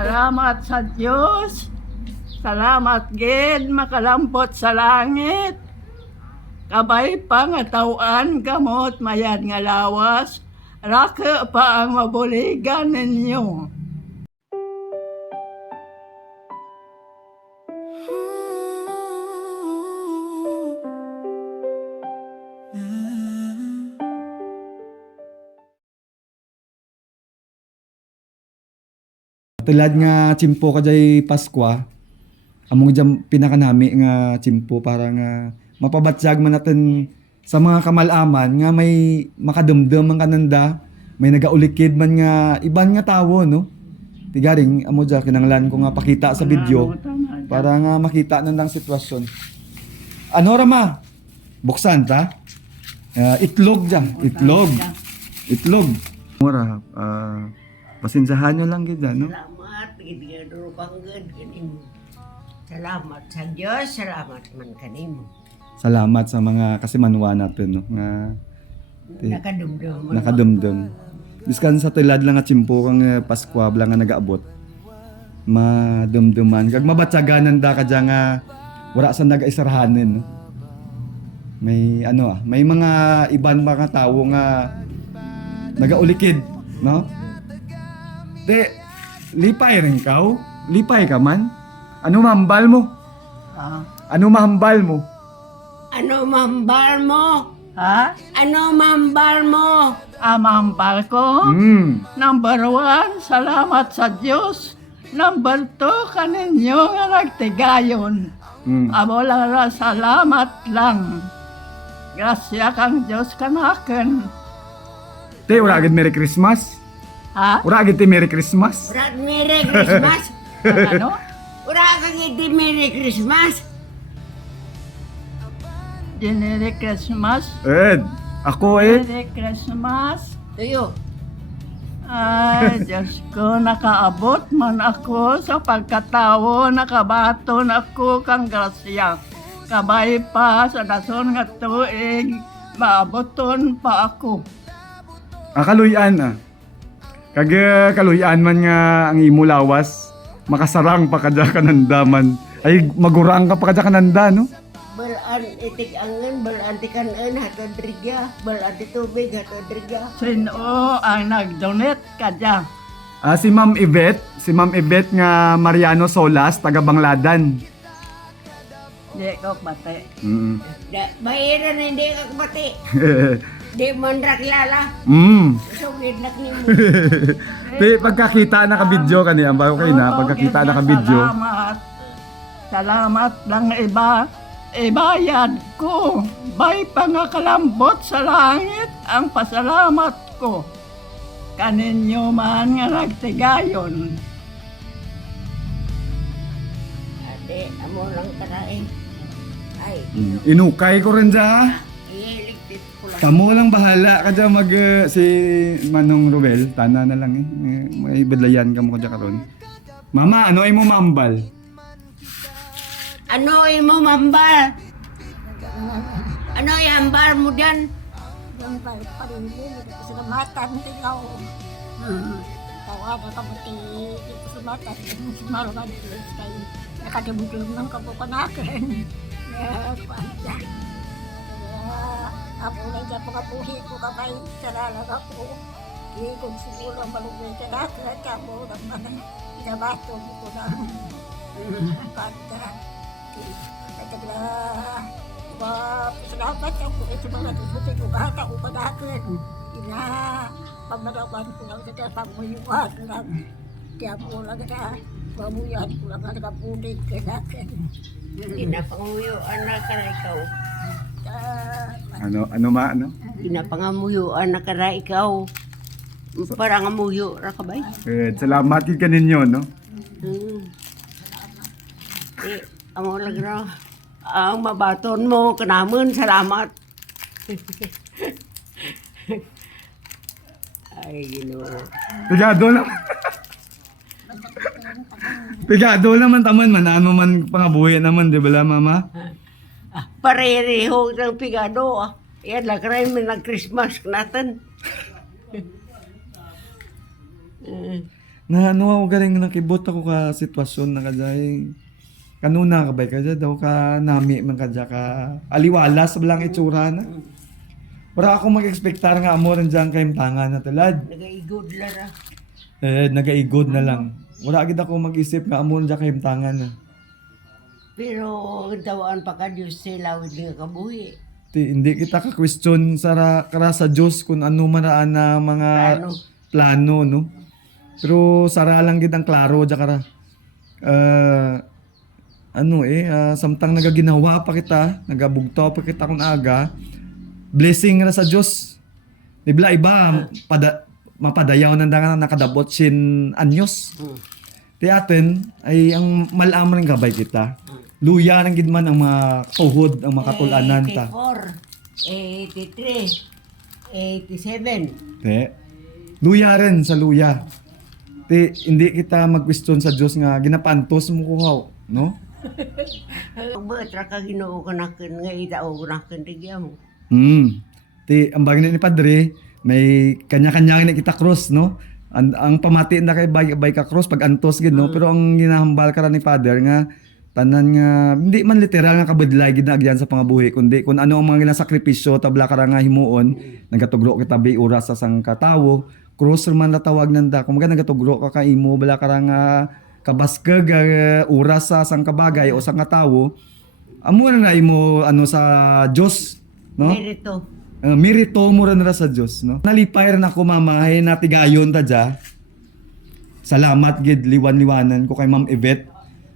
Salamat sa Diyos. Salamat gid makalampot sa langit. Kabay pa nga tawaan kamot mayad nga lawas. Rake pa ang mabuligan ninyo. Tulad nga chimpo ka jay Paskwa, among dyan pinakanami nga chimpo para nga mapabatsyag man natin sa mga kamalaman nga may makadumdum ang kananda, may nagaulikid man nga iban nga tawo, no? Tigaring amo dyan kinanglan ko nga pakita sa video para nga makita nandang sitwasyon. Ano rama? Buksan ta? Itlog dyan, itlog. Mura, pasinsahan nyo lang gid, no? Salamat, gid-gid panggad kanimo. Salamat sa Diyos, salamat man kanimo. Salamat sa mga kasimanwa natin, no? Nga Nakadumdum. nakadumdum. Biskan sa tulad lang nga chimpo kang Paskwa lang nga nagaabot. Madumduman. Kag mabatsaganan da ka dyan nga wala sa nag-isarahanin, no? May may mga iban mga tao nga nagaulikid, no? Lipay rin ka? Lipay ka man? Ano mahambal mo? Ano mahambal mo? Ano mambal mo? Ha? Ano mambal mo? Amambal ko. Number 1, salamat sa Diyos. Number 2, kaninyo nga nagtigayon. Amo lang na salamat lang. Grasya kang Diyos kanaken. Te, wala agad Merry Christmas? Ha? Wala agad Merry Christmas? Urat Merry Christmas. Ano? Urat ka gid Merry Christmas. Merry Christmas. Ed, ako Merry Christmas. Tuyo. Ay, Diyos ko, nakaabot man ako sa pagkatawo, nakabaton ako kang grasya. Kabay pa sa dason nga tuig, maaboton pa ako. kaluyan Kag kaluyan man nga ang imo lawas, makasarang pa kadya kanandaman. Ay magurang ka pa kadya kananda, no? Balaan itik angan, balaan tikanan, hatod rigya, balaan tubig, hatod rigya. Sino ang nag-donate ka dyan? Si Ma'am Yvette nga Mariano Solas, taga Bangladan. Di ko bate. Bayaran hindi ka kabati. Di man raklala. Sugid nak nimo. Te, pagkakita na ka-video kanina, bago kayo na, pagkakita na ka-video. Salamat. Salamat lang iba. Ibayad ko. Bay pa nga kalambot sa langit ang pasalamat ko. Kaninyo man nga nagtigayon. Ate, amo lang karain. Ay, Inukay ko rin dyan. iligtit ko lang. Kamu lang bahala ka dyan si Manong Ruel, tana na lang may badlayan ka mo ka dyan karon. Mama, ano ay mo maambal? Ano imo mambal? Ano yambal mo diyan? Yung palimlim, salamatan tinggaw. Tawagan ka buti, salamatan, sumarugan kay nakadumdum ng kabukanakin. Kuwanta. Ako na dyan pangabuhi ko kamay, salalang ako. Di kong siguro ang malungay ka natin, kamo naman, inabato ko ng kanta. Salamat ako sa mga tusutin ko kahit ako panakin. Pamanawan ko lang sa pamuyuan lang. Kaya po lang na pamuyan ko lang na nakapunin ka natin. Inapanguyuan na kara ikaw. Ano? Inapanguyuan na kara ikaw. Parang amuyo ra ka bay? Salamat ka ninyo, no? Amo lang na. Ang mabaton mo, kanaman, salamat. Ay, Ginoo. Pigado naman taman man, ano man pangabuhi naman, di ba mama? Parereho ng pigado. Yan lang rin, may nag-Christmas natin. Na ano ako galing nakibot ako ka sitwasyon na kajay. Kanuna ka ba kajay daw ka nami man kajay ka aliwala sa belang itsura na. Wala ako mag-expectar nga amo rin dyan kayong tangan na tulad. Nagaigod lara. Nagaigod na lang. Wala agad ako mag-isip nga amo rin dyan kayong tangan na. Pero tawaan pa ka Diyos sila with nga kabuhi. Hindi kita ka-question kara sa Diyos kung ano maraan na mga plano no. Pero sara lang gid ang klaro dyan kara. Samtang nagaginawa pa kita, nagabugtaw pa kita kung aga, blessing na sa Diyos. Dibla iba, mapadayaw ng dangan na nakadabot sin anyos. Ti atin, ay ang malaman ng gabay kita. Luya ng gidman ang mga tuhod, ang mga katulanan ta. 84, 83, 87. Luya rin sa luya. Hindi kita mag-question sa Diyos nga ginapantos mo kuhaw, no? Betra ka Ginoo kanaken nga itao kanaken tigya mo. Ang bagay ni Padre, may kanya-kanya na kita cross, no? Ang pamati na kay bay ka cross pag antos gid, no? Pero ang ginahambal ka ra ni Father nga tanan nga hindi man literal nga kabadlay gid na agyan sa pangabuhi kundi kung ano ang mga ginasakripisyo tabla ka ra nga himuon nagatugro kita bi oras sa sang katawo cross man la tawag nanda kung nagatugro ka imo bala ka ra nga kabaskeg oras sa sang kabagay o sang katawo amo na imo ano sa Dios, no? Merito. Mirito mo rin na sa Diyos, no? Nalipay rin ako mamahay na tigayon ta dya. Salamat gid liwan-liwanan ko kay Ma'am Yvette.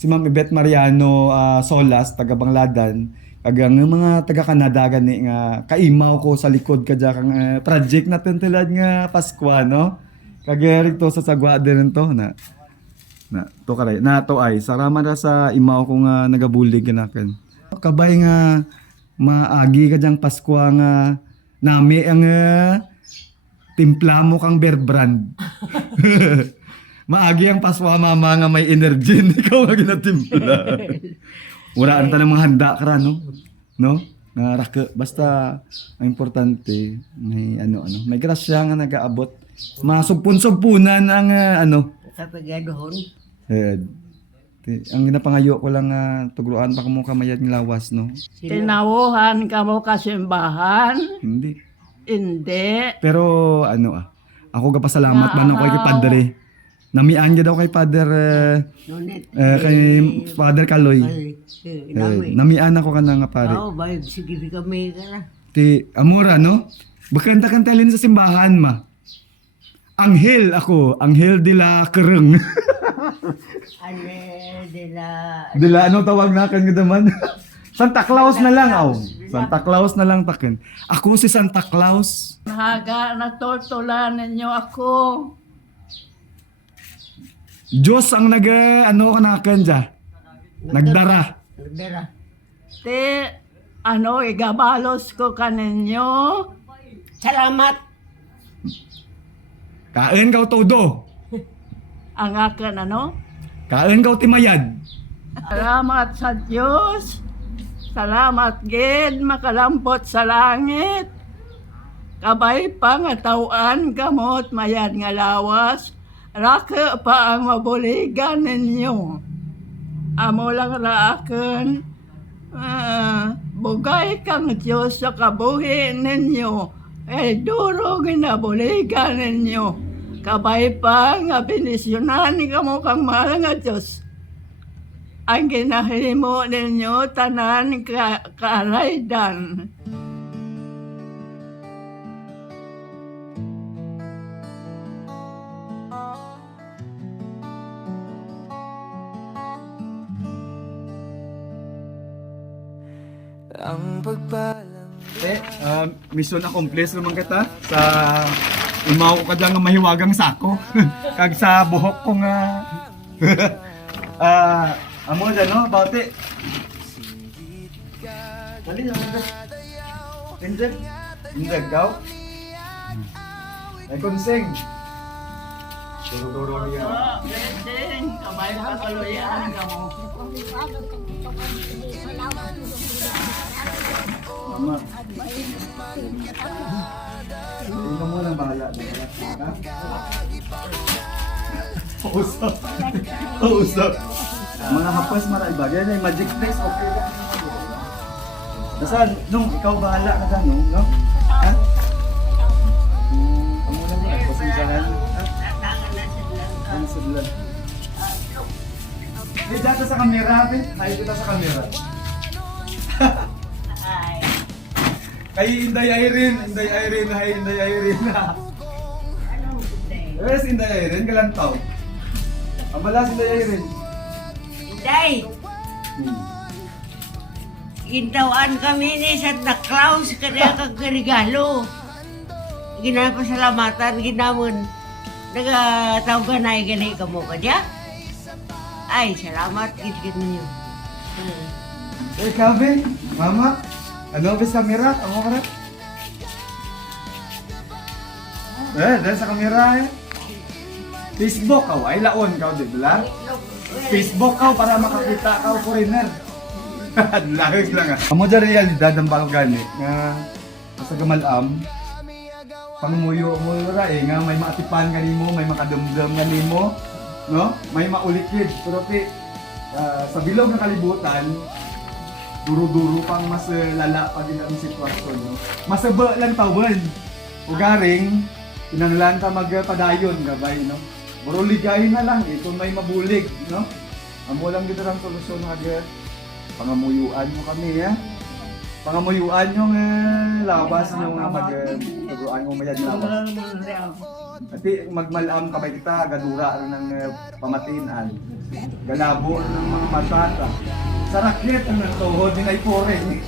Si Ma'am Yvette Mariano Solas, taga Bangladan. Kagang mga taga Canada gani nga kaimaw ko sa likod kadya kang project natin tilad nga Pasko, no? Kagaya to sa sagwa din to na to karay na to ay sarama ra sa imaw ko nga nagabulig ganaken. Kabay nga maagi kadyang Pasko nga nami ang timpla mo kang Bear Brand. Maagi ang paswa mama nga may energy, ikaw nga ginatimpla. Uraan ta ng mga handa kara, no? No? Basta ang importante may may grasya nga nagaabot. Masugpun-sugpunan ang Sa pagadohon. Ang ginapangayo ko lang tugruan pa kamo kamayad ng lawas, no? Tinawuhan ka mo kasimbahan? Hindi. Hindi. Pero ako gapasalamat man ako kay Padre. Namian gyud ako kay Father kay Father Kaloy. Namian ako kana nga pare. Bayad sige kami kana. Ti amora, no? Bakanta-kantalin sa simbahan ma. Anghel ako, Anghel de la Kereng. Dila ano tawag nakan gid man? Santa Claus na lang aw. Santa Claus na lang taken. Ako si Santa Claus. Nahaga natutulan ninyo ako. Diyos ang kanakan dya. Nagdara. Igabalos ko kaninyo. Salamat. Kain kaw todo. Ang akin Kain kaw timayad. Salamat sa Diyos. Salamat gid makalampot sa langit. Kabay pa nga tawaan kamot mayad nga lawas. Raka pa ang mabuligan ninyo. Amo lang raaken. Bugay kang Diyos sa kabuhi ninyo. Duro ginabuligan ninyo. Kabay pa nga binisyonan ka mo kang mahal nga Diyos. Ang ginahimo ninyo tanan kaaraydan. Ang pagpalang Mission accomplished naman kita sa imaw ko kadya nga mahiwagang sako. Kag sa buhok ko nga amo dyan, no? Bauti. Dali na. Injek. Injek daw. Ay konseng. Duro-duro niya. Blessing, kabay pa kaluyan ka mo. Mama. Ikaw mo lang bahala. Ha? Pausap. Pausap. Mga hapas maray bagay na magic tricks okay lang. Basta nung ikaw bahala ka dyan, no? Ha? Amo lang na, pasinsahan. Ha? Ang sudlan. Di dito sa kamera, ate. Ay, dito sa kamera. Kay Inday Irene, hi Inday Irene. Yes, Inday Irene, kalantaw. Abala si Inday Irene. Day, gintawan kami ni Santa Claus kaya kagregalo. Ginapasalamatan, ginamon. Nagatawag ka na gali ka mo ka diya? Ay, salamat, git ninyo. Eh, Kevin, Mama, ano ba sa kamera? Amo ka na? Dahil sa kamera eh. Facebook ka, ay laon ka, di ba? Facebook ka para makakita ka, foreigner. Lahig lang ah. Amo dyan realidad ang bako gani nga sa gamalam, pangumuyo mo ra eh, nga may maatipan kanimo, may makadumdum kanimo, no? May maulikid, pero sa bilog ng kalibutan, duro-duro pang mas lala pa din ang sitwasyon, no? Masaba lang tawon. Ugaring, kinanglan ta magpadayon, gabay, no? Buro ligayin na lang, kung may mabulig, no? Amo lang dito ang solusyon, pangamuyuan mo kami, ha? Pangamuyuan yung labas nyo nga mag-turuan mo mayad labas. Ati magmalam kabay kita, gadura rin ng pamatinan. Galabo ng mga matata. Sarakit ang nagtuhod, din ay poreng.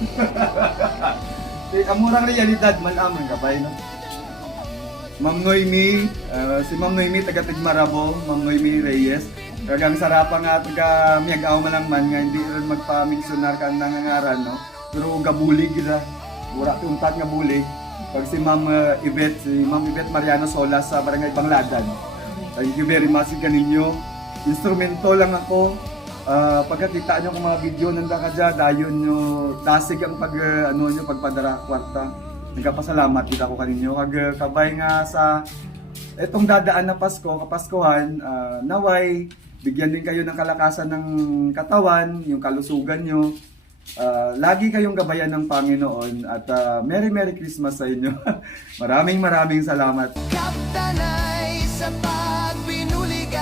Amurang realidad, malam ang kabay, no? Ma'am Noemi, si Ma'am Noemi taga Tigmarabo, Ma'am Noemi Reyes. Kagang sarapa nga taga miyagaw man lang man nga hindi rin magpa-missionar ka nangangaran, no? Pero gabulig kita, mura tuntat nga bulig. Pag si Ma'am Yvette Mariano Solas sa Barangay Bangladan. Thank you very much kaninyo. Instrumento lang ako. Pagkakita nyo kung mga video nanda ka dyan, dayon nyo, dasig ang pagpadara kwarta. Nagkapasalamat kita ko kaninyo. Kabay nga sa etong dadaan na Pasko, Kapaskuhan, naway, bigyan din kayo ng kalakasan ng katawan, yung kalusugan nyo. Lagi kayong gabayan ng Panginoon at Merry Christmas sa inyo. maraming salamat. Kaptanay sa pagbinuligay,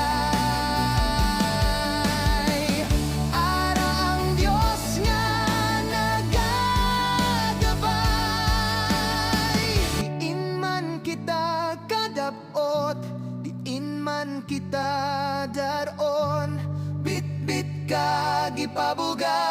ara ang Diyos nga nagagabay. Diin man kita kadapot, diin man kita daron, bit-bit ka gipabugay.